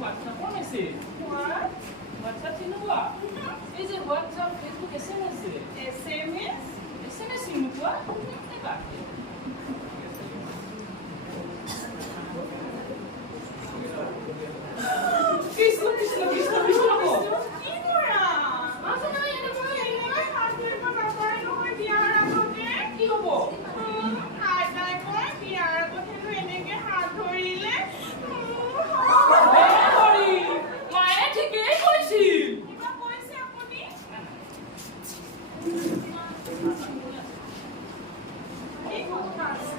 WhatsApp on ese. What? WhatsApp sino ba? Is it WhatsApp, Facebook, SMS? SMS? SMS sino ba? Teka. Gusto ako. Kinora! Masa na yan ako? Kailangan hardware pa babae ko may বিয়াৰ আগতে। কি হ'ব? আইতাই কয় বিয়াৰ আগত হেনো এনেকে হাত ধৰিলে হৰি মায়ে ঠিকেই কৈছিল। কিবা কৈছে আপুনি? কি কথা আছে?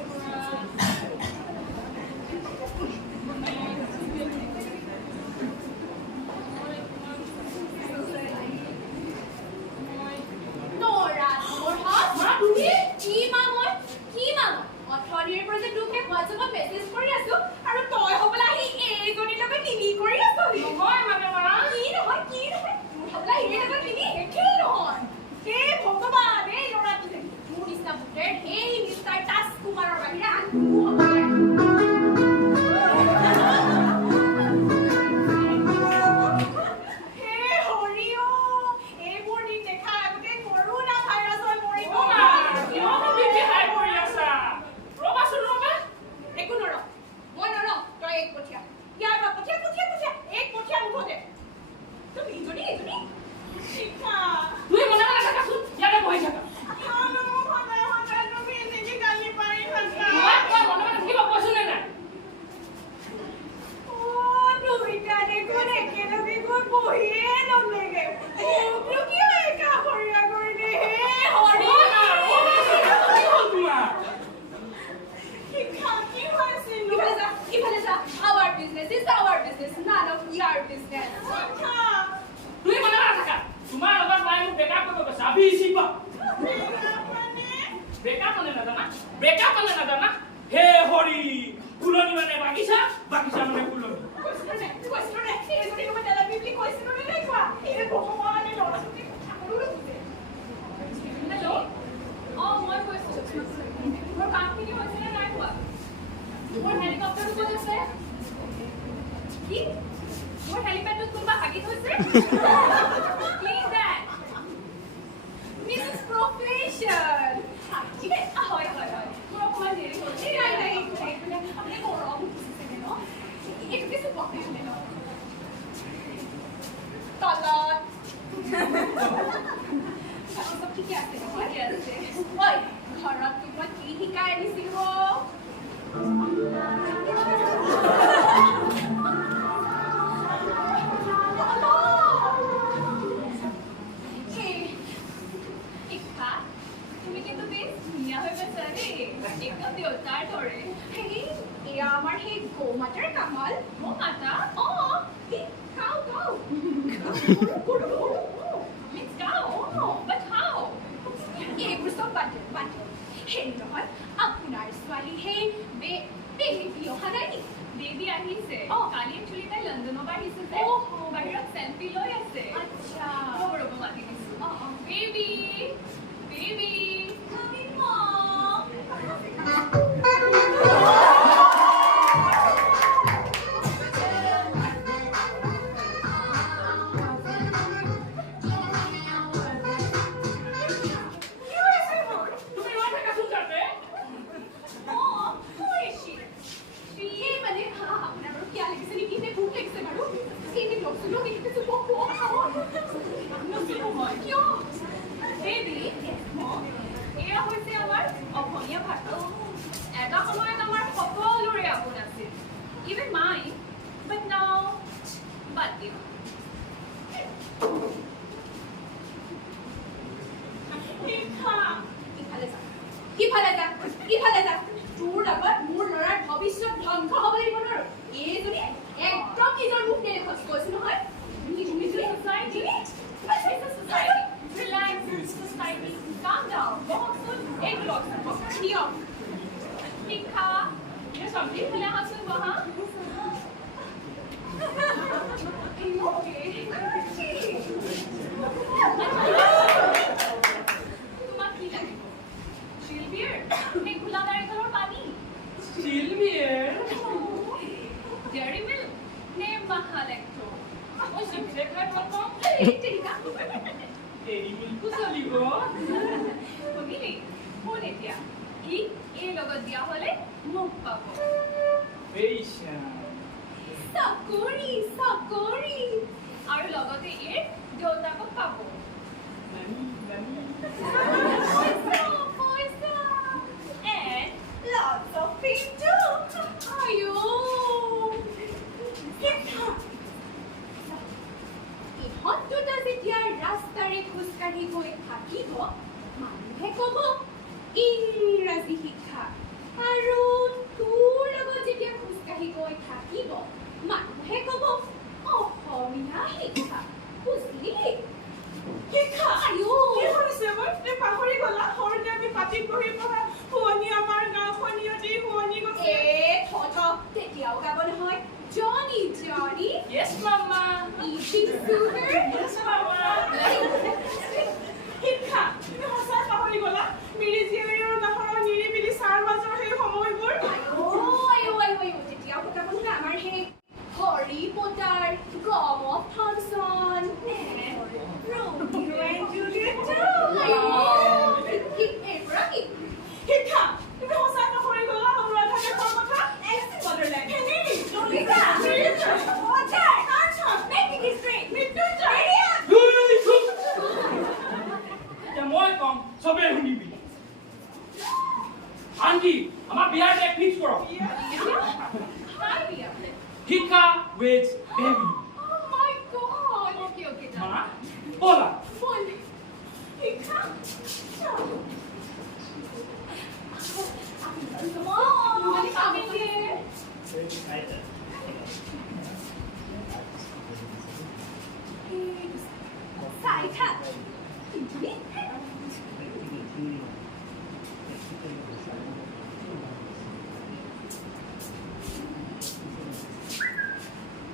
Chill beer? সেই খোলা নাৰিকলৰ পানী Still beer. ডেয়াৰী মিল্ক নে মাহালেক্টো মই চিপছে খাই ভাল পাওঁ। এৰি মিল্কো চলিব। শুনিলি শুন এতিয়া ই এই লগত বিয়া হ'লে মোক পাব বেইছা। চাকৰি চাকৰি আৰু লগতে এই দেউতাকক পাব নানি, নানি। পইচা পইচা and lots of fame too আয়ো ইহঁত দুটা যেতিয়া ৰাস্তাৰে খোজকাঢ়ি গৈ থাকিব মানুহে ক'ব ইংৰাজী শিক্ষা আৰু তোৰ লগত যেতিয়া খোজকাঢ়ি গৈ থাকিব মানুহে ক'ব অসমীয়া শিক্ষা বুজিলি শিক্ষা আয়ো কি হৈছে মই তুমি পাহৰি গলা সৰুতে আমি পাতিত বহি পঢ়া শুৱনি আমাৰ গাঁওখনীয় যি শুৱনি গৈছে থ তেতিয়াও গাব নহয় জনি জনি Yes, Mama. eating sugar Yes, Mama. শিক্ষা তুমি সঁচাই পাহৰি গলা মিৰি জীয়ৰী আৰু নাহৰৰ নিৰিবিলি চাৰ মাজৰ সেই সময়বোৰ আয়ো তেতিয়াও কথা বন্ধু আমাৰ সেই হৰি পটাৰ গম অফ থমছন শিক্ষা তুমি সঁচাই পাহৰি গলা অনুৰাধা দেশৰ কথা এক্সিট মডাৰলেণ্ড হেনেৰি ললিতা এতিয়া মই কম চবে শুনিবি আনকি আমাৰ বিয়াৰ ডেট ফিক্স কৰক শিক্ষা উইথ বেবি মা ব'লা শিক্ষা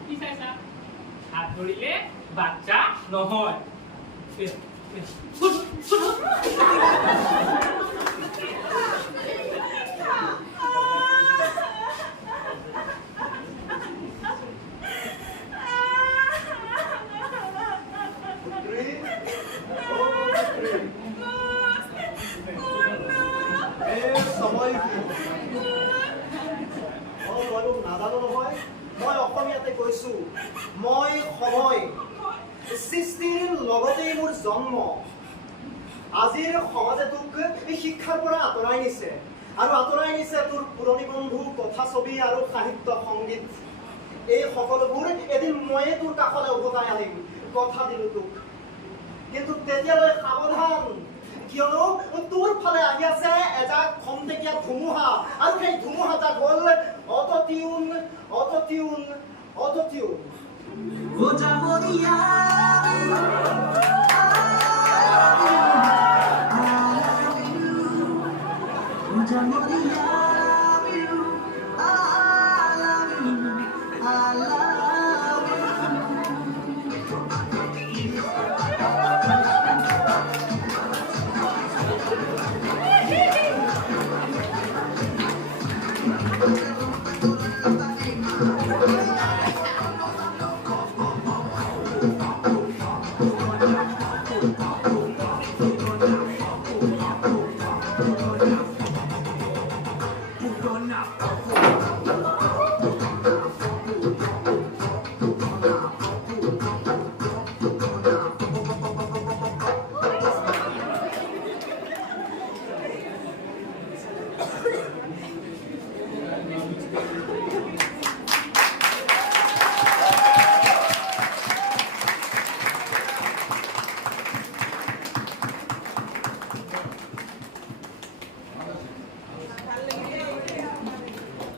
কি চাইছা হাত ধৰিলে বাচ্চা নহয় নাজানো নহয় মই অসমীয়াতে কৈছো মই সময় সৃষ্টিৰ লগতেই মোৰ জন্ম আজিৰ সমাজে তোক শিক্ষাৰ পৰা আঁতৰাই নিছে আৰু আঁতৰাই নিছে তোৰ পুৰণি বন্ধু কথা ছবি আৰু সাহিত্য সংগীত এই সকলোবোৰ এদিন ময়ে তোৰ কাষলৈ উভতাই আনিম কথা দিলো তোক কিন্তু তেতিয়ালৈ সাৱধান কিয়নো তোৰ ফালে আহি আছে এজাক খন্তেকীয়া ধুমুহা আৰু সেই ধুমুহাজাক হ'ল অট'টিউন অট'টিউন অট'টিউন